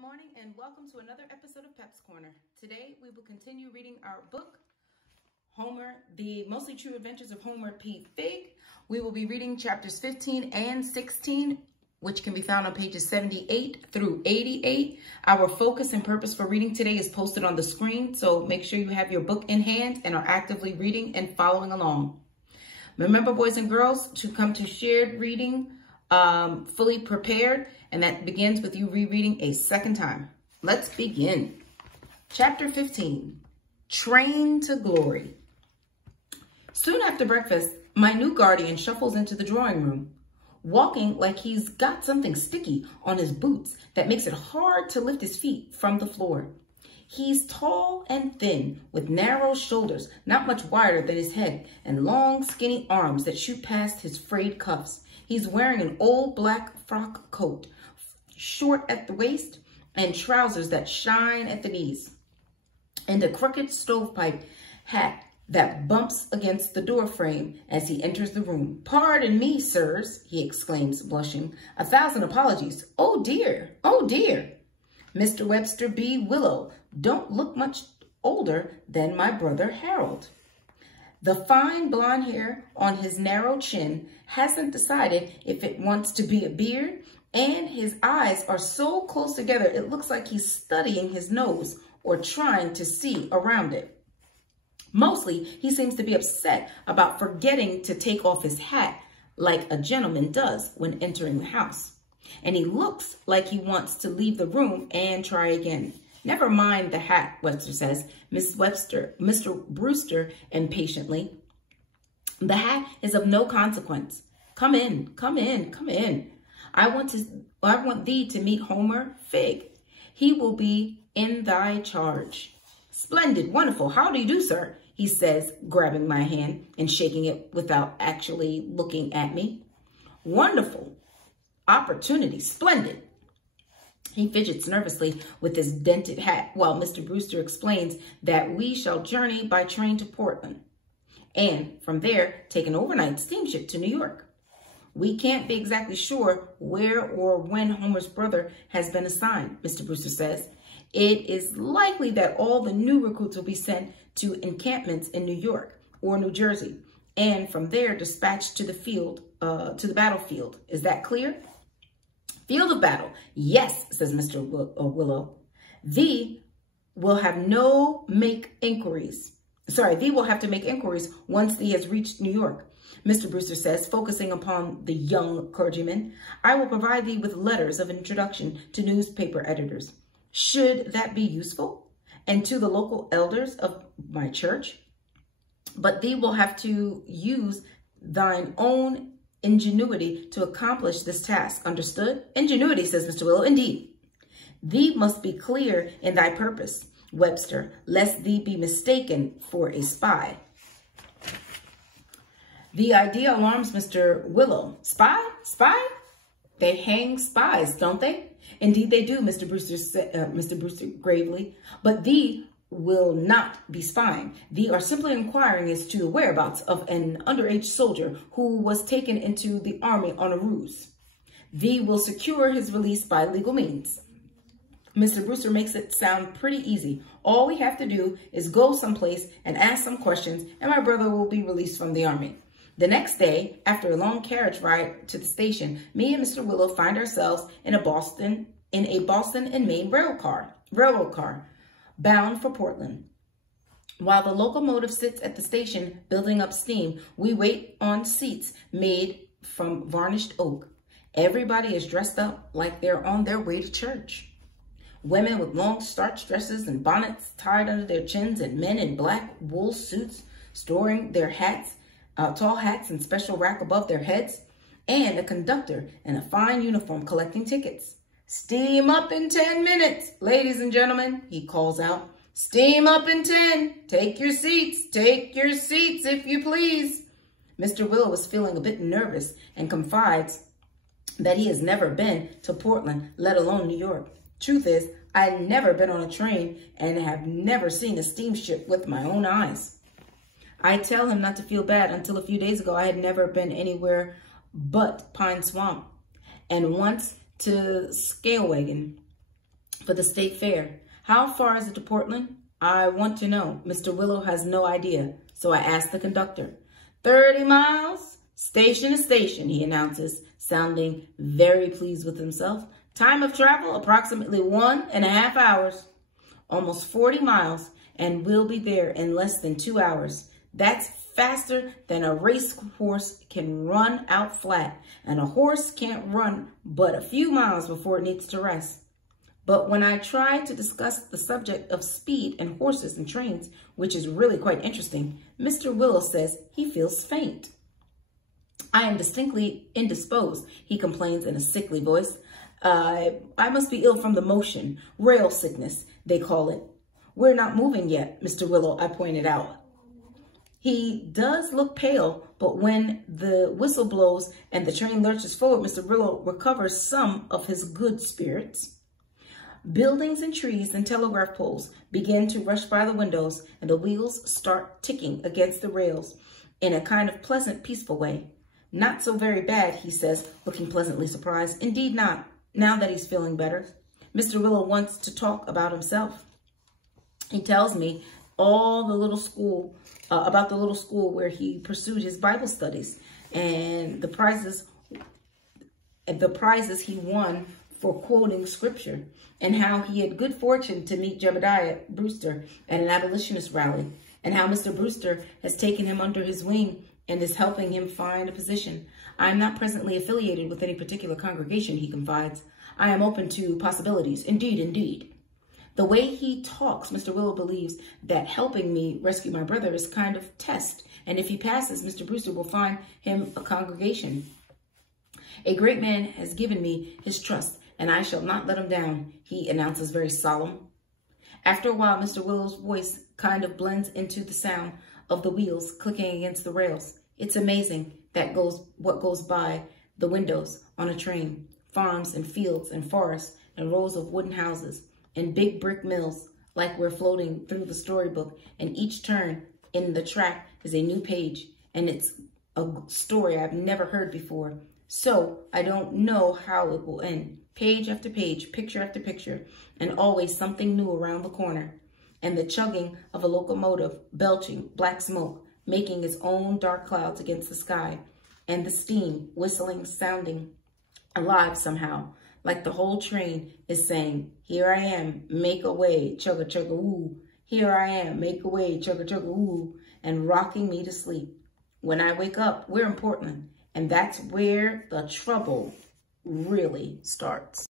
morning and welcome to another episode of Pep's Corner. Today we will continue reading our book, Homer, The Mostly True Adventures of Homer P. Figg. We will be reading chapters 15 and 16, which can be found on pages 78 through 88. Our focus and purpose for reading today is posted on the screen, so make sure you have your book in hand and are actively reading and following along. Remember, boys and girls, to come to shared reading fully prepared, and that begins with you rereading a second time. Let's begin. Chapter 15, Train to Glory. Soon after breakfast, my new guardian shuffles into the drawing room, walking like he's got something sticky on his boots that makes it hard to lift his feet from the floor. He's tall and thin, with narrow shoulders, not much wider than his head, and long, skinny arms that shoot past his frayed cuffs. He's wearing an old black frock coat, short at the waist, and trousers that shine at the knees, and a crooked stovepipe hat that bumps against the door frame as he enters the room. "Pardon me, sirs," he exclaims, blushing. "1,000 apologies. Oh, dear. Oh, dear. Mr. Webster B. Willow don't look much older than my brother Harold." The fine blonde hair on his narrow chin hasn't decided if it wants to be a beard, and his eyes are so close together it looks like he's studying his nose or trying to see around it. Mostly, he seems to be upset about forgetting to take off his hat like a gentleman does when entering the house. And he looks like he wants to leave the room and try again. "Never mind the hat," Webster says. Mr. Brewster impatiently. "The hat is of no consequence. Come in, come in, come in. I want thee to meet Homer Figg. He will be in thy charge." "Splendid, wonderful. How do you do, sir?" he says, grabbing my hand and shaking it without actually looking at me. "Wonderful. Opportunity. Splendid." He fidgets nervously with his dented hat while Mr. Brewster explains that we shall journey by train to Portland and from there take an overnight steamship to New York. "We can't be exactly sure where or when Homer's brother has been assigned," Mr. Brewster says. "It is likely that all the new recruits will be sent to encampments in New York or New Jersey and from there dispatched to the battlefield. Is that clear?" "Field of battle. Yes," says Mr. Willow. Thee will have to make inquiries once thee has reached New York," Mr. Brewster says, focusing upon the young clergyman. "I will provide thee with letters of introduction to newspaper editors. Should that be useful? And to the local elders of my church. But thee will have to use thine own ingenuity to accomplish this task. Understood?" "Ingenuity," says Mr. Willow. "Indeed." "Thee must be clear in thy purpose, Webster, lest thee be mistaken for a spy." The idea alarms Mr. Willow. "Spy? Spy? They hang spies, don't they?" "Indeed they do," Mr. Brewster gravely. "But thee will not be spying. Thee are simply inquiring as to the whereabouts of an underage soldier who was taken into the army on a ruse. Thee will secure his release by legal means." Mr. Brewster makes it sound pretty easy. "All we have to do is go someplace and ask some questions, and my brother will be released from the army." The next day, after a long carriage ride to the station, me and Mr. Willow find ourselves in a Boston and Maine railroad car, bound for Portland. While the locomotive sits at the station building up steam, we wait on seats made from varnished oak. Everybody is dressed up like they're on their way to church. Women with long starched dresses and bonnets tied under their chins, and men in black wool suits storing their tall hats in special rack above their heads, and a conductor in a fine uniform collecting tickets. "Steam up in 10 minutes, ladies and gentlemen," he calls out. "Steam up in 10. Take your seats if you please." Mr. Willow is feeling a bit nervous and confides that he has never been to Portland, let alone New York. Truth is, I've never been on a train and have never seen a steamship with my own eyes. I tell him not to feel bad. Until a few days ago, I had never been anywhere but Pine Swamp and once to Scalewagon. for the state fair. How far is it to Portland? I want to know. Mr. Willow has no idea, so I asked the conductor. 30 miles, station to station, he announces, sounding very pleased with himself. Time of travel, approximately 1.5 hours. Almost 40 miles, and we'll be there in less than 2 hours. That's faster than a racehorse can run out flat, and a horse can't run but a few miles before it needs to rest. But when I try to discuss the subject of speed and horses and trains, which is really quite interesting, Mr. Willow says he feels faint. I am distinctly indisposed, he complains in a sickly voice. I must be ill from the motion, rail sickness, they call it. We're not moving yet, Mr. Willow, I pointed out. He does look pale, but when the whistle blows and the train lurches forward, Mr. Willow recovers some of his good spirits. Buildings and trees and telegraph poles begin to rush by the windows, and the wheels start ticking against the rails in a kind of pleasant, peaceful way. Not so very bad, he says, looking pleasantly surprised. Indeed not, now that he's feeling better. Mr. Willow wants to talk about himself. He tells me all the little school, about the little school where he pursued his Bible studies and the prizes he won for quoting scripture, and how he had good fortune to meet Jebediah Brewster at an abolitionist rally, and how Mr. Brewster has taken him under his wing and is helping him find a position. I am not presently affiliated with any particular congregation, he confides. I am open to possibilities. Indeed, indeed. The way he talks, Mr. Willow believes that helping me rescue my brother is a kind of test, and if he passes, Mr. Brewster will find him a congregation. A great man has given me his trust, and I shall not let him down, he announces very solemn. After a while, Mr. Willow's voice kind of blends into the sound of the wheels clicking against the rails. It's amazing what goes by the windows on a train. Farms and fields and forests and rows of wooden houses and big brick mills, like we're floating through the storybook, and each turn in the track is a new page, and it's a story I've never heard before. So I don't know how it will end. Page after page, picture after picture, and always something new around the corner. And the chugging of a locomotive, belching black smoke, making its own dark clouds against the sky, and the steam whistling, sounding alive somehow, like the whole train is saying, here I am, make a way, chugga chugga woo. Here I am, make a way, chugga chugga woo, and rocking me to sleep. When I wake up, we're in Portland, and that's where the trouble really starts.